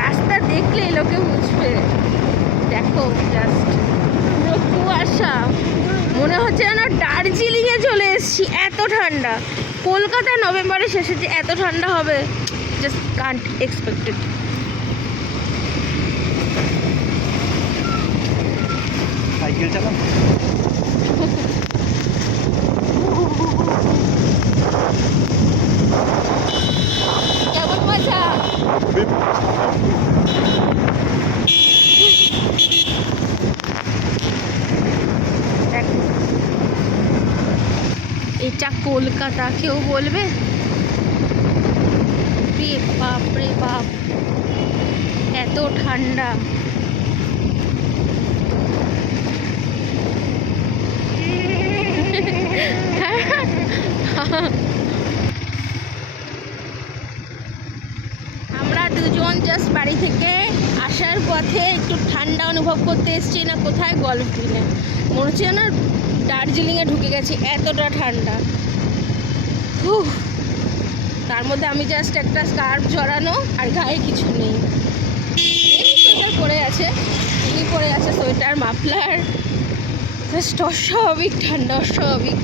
রাস্তা দেখলেই লোকে বুঝবে। দেখো জাস্ট পুরো কুয়াশা, মনে হচ্ছে যেন দার্জিলিংয়ে চলে এসেছি, এত ঠান্ডা। কলকাতায় নভেম্বরের শেষে যে এত ঠান্ডা হবে, জাস্ট কান্ট এক্সপেক্টেড। সাইকেল চালান কেমন মজা। এটা কলকাতা কেউ বলবে? রে বাপ রে বাপ, এত ঠান্ডা। আমরা দুজন জাস্ট বাড়ি থেকে আসার পথে একটু ঠান্ডা অনুভব করতে এসেছি না কোথায়, গল্ফ গ্রিনে। মনে হচ্ছে না দার্জিলিংয়ে ঢুকে গেছি, এতটা ঠান্ডা। তার মধ্যে আমি জাস্ট একটা স্কার্ফ জড়ানো, আর গায়ে কিছু নেই। সোয়েটার পরে আছে, তিনি পরে আছে সোয়েটার, মাফলার। জাস্ট অস্বাভাবিক ঠান্ডা, অস্বাভাবিক।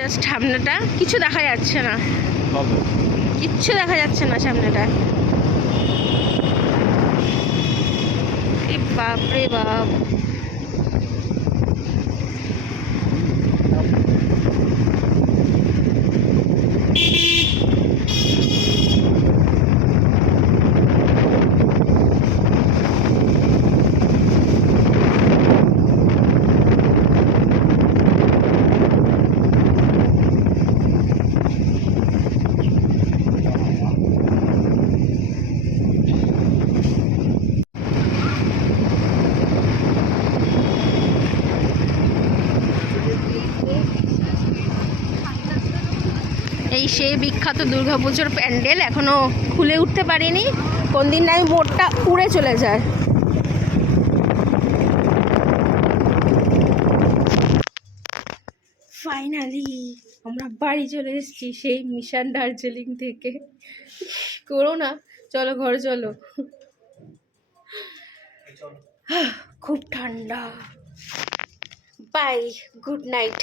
জাস্ট সামনেটা কিছু দেখা যাচ্ছে না, কিচ্ছু দেখা যাচ্ছে না সামনেটা। বাপ রে বাপ। এই সেই বিখ্যাত দুর্গাপুজোর প্যান্ডেল, এখনো খুলে উঠতে পারিনি। কোন দিন না মোড়টা উড়ে চলে যায়। ফাইনালি আমরা বাড়ি চলে এসেছি সেই মিশন দার্জিলিং থেকে। করো না, চলো ঘরে চলো। খুব ঠান্ডা। Bye, good night.